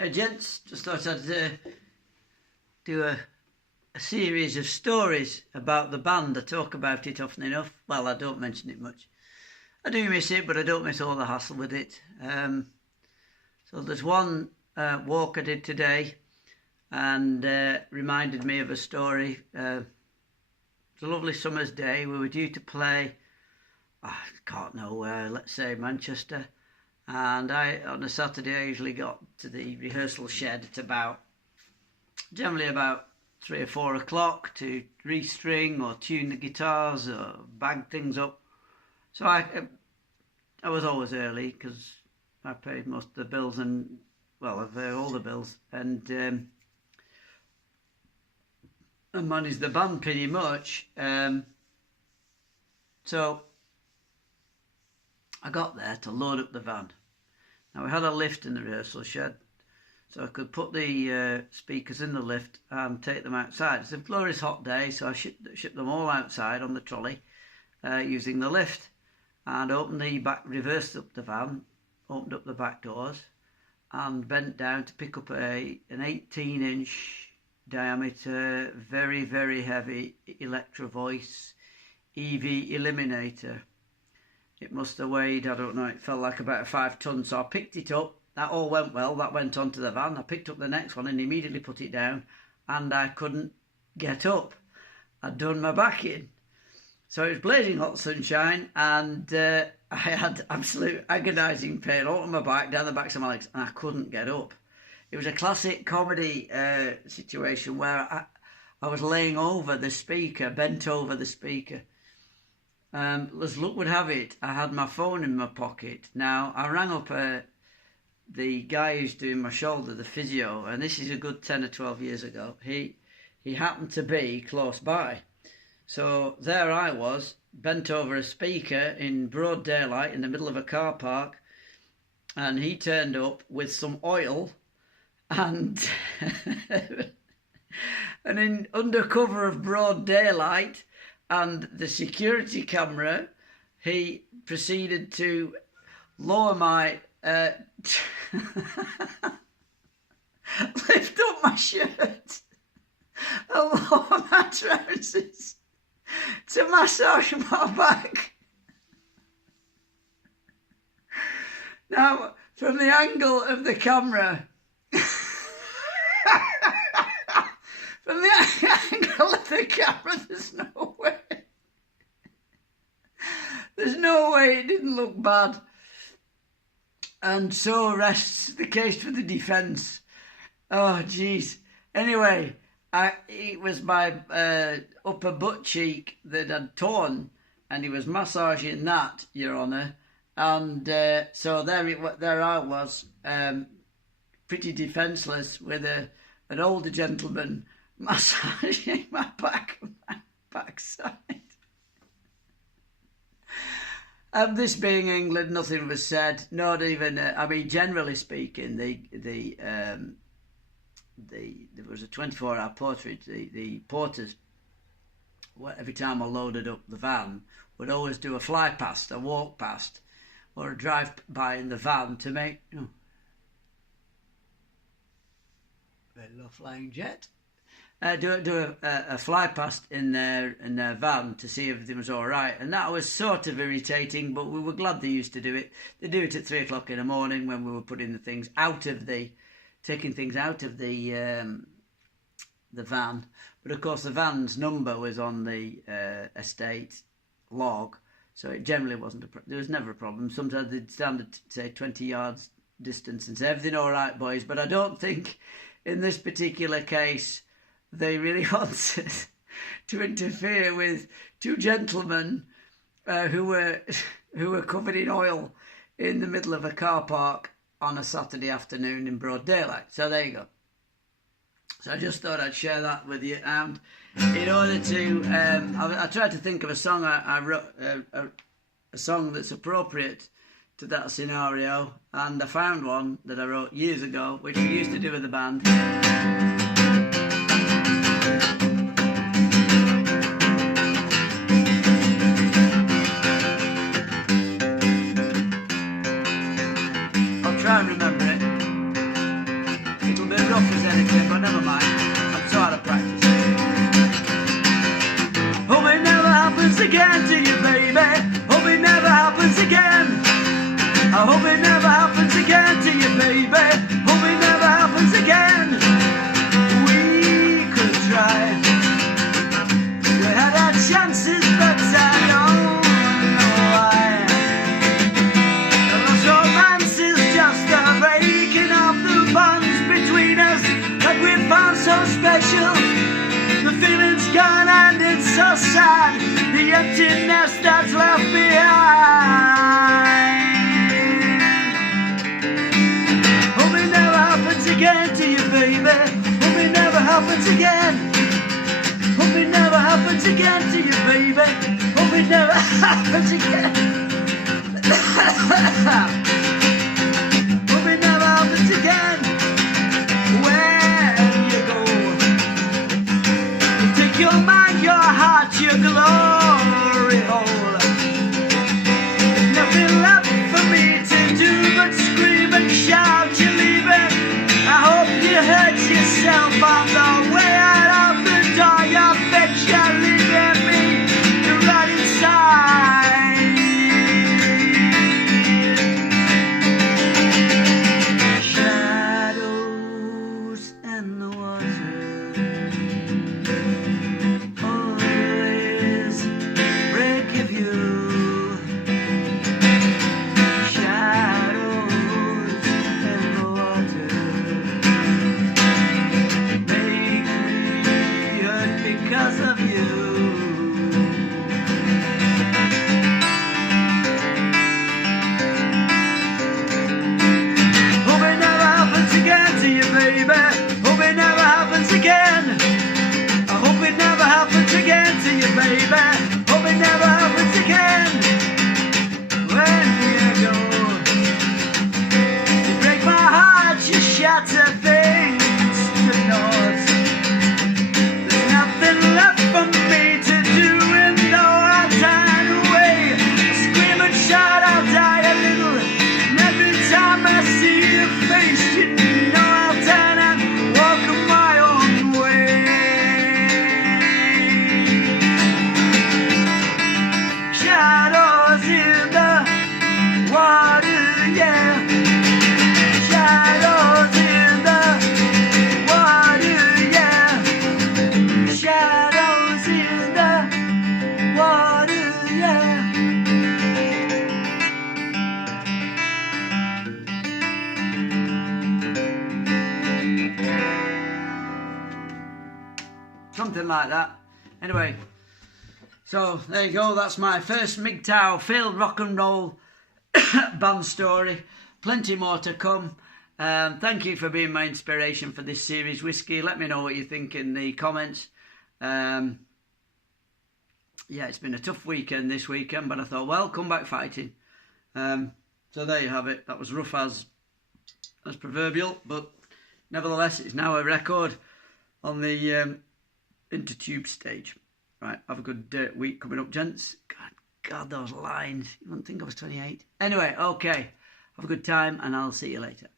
Hey gents, just thought I'd do a series of stories about the band. I talk about it often enough. Well, I don't mention it much. I do miss it, but I don't miss all the hassle with it. So there's one walk I did today and reminded me of a story. It's a lovely summer's day. We were due to play, I can't know where, let's say Manchester. And on a Saturday, I usually got to the rehearsal shed at generally about 3 or 4 o'clock to restring or tune the guitars or bag things up. So I was always early because I paid most of the bills and, well, I paid all the bills and I managed the band pretty much. So I got there to load up the van. Now, we had a lift in the rehearsal shed, so I could put the speakers in the lift and take them outside. It's a glorious hot day, so I shipped them all outside on the trolley using the lift and opened the back, reversed up the van, opened up the back doors and bent down to pick up an 18-inch diameter, very, very heavy Electro Voice EV Eliminator. It must have weighed, I don't know, it felt like about 5 tons. So I picked it up. That all went well. That went onto the van. I picked up the next one and immediately put it down. And I couldn't get up. I'd done my back in. So it was blazing hot sunshine. And I had absolute agonising pain all on my back, down the backs of my legs. And I couldn't get up. It was a classic comedy situation where I was laying over the speaker, bent over the speaker. As luck would have it, I had my phone in my pocket. Now, I rang up the guy who's doing my shoulder, the physio, and this is a good 10 or 12 years ago. He happened to be close by. So there I was, bent over a speaker in broad daylight in the middle of a car park, and he turned up with some oil and and in under cover of broad daylight and the security camera, he proceeded to lower my, lift up my shirt and lower my trousers to massage my back. Now, from the angle of the camera, from the angle of the camera, there's no way. There's no way it didn't look bad. And so rests the case for the defence. Oh, jeez. Anyway, it was my upper butt cheek that had torn, and he was massaging that, Your Honour. And so there I was, pretty defenceless, with an older gentleman massaging my backside. And this being England, nothing was said. Not even. I mean, generally speaking, there was a 24-hour porterage. The porters, every time I loaded up the van, would always do a fly past, a walk past, or a drive by in the van to make very low flying jet. Do a fly past in their van to see if everything was all right, and that was sort of irritating. But we were glad they used to do it. They do it at 3 o'clock in the morning when we were putting the things taking things out of the van. But of course, the van's number was on the estate log, so it generally wasn't there was never a problem. Sometimes they'd stand at, say, 20 yards distance and say, "Everything all right, boys?" But I don't think in this particular case they really wanted to interfere with two gentlemen who were covered in oil in the middle of a car park on a Saturday afternoon in broad daylight. So there you go. So I just thought I'd share that with you. And in order to, I tried to think of a song I wrote, a song that's appropriate to that scenario, and I found one that I wrote years ago, which we used to do with the band. I'll try and remember it. rough as anything, but never mind. I'm so out of practice. Hope it never happens again to you, baby. Hope it never happens again. I hope it never happens again to you, baby. Hope it never happens again. We could try. We had our chances, but I don't know why. The lost romance is just the breaking of the bonds between us that we found so special. The feeling's gone and it's so sad. The emptiness that's left behind. Hope it never happens again to you, baby. Hope it never happens again. Hope it never happens again to you, baby. Hope it never happens again. Hope it never happens again. Where you go, you take your mind, your heart, your glory hole. There's nothing left for me to do but scream and shout you're leaving. I hope you hurt yourself on the way out of the door. You bet you're leaving me right inside. Shadows in the water always break a view. Shadows in the water make me hurt because of you. Hope it never happens again to you, baby. Hope it never happens again. I hope it never happens again to you, baby. Hope it never happens again. When you go, you break my heart, you shatter things to naught. There's nothing left for me to do, and though I turn away, I scream and shout, I'll die a little. And every time I see your face, you know I'll turn and walk my own way. Shadows in the water, yeah. Shadows in the water, yeah. Shadows in the water, yeah. Something like that. Anyway, so there you go. That's my first MGTOW failed rock and roll band story. Plenty more to come. Thank you for being my inspiration for this series, Whiskey. Let me know what you think in the comments. Yeah, it's been a tough weekend this weekend, but I thought, well, come back fighting. So there you have it. That was rough as proverbial, but nevertheless, it's now a record on the MGTOW stage. Right, have a good week coming up, gents. God, those lines. You wouldn't think I was 28. Anyway, okay. Have a good time, and I'll see you later.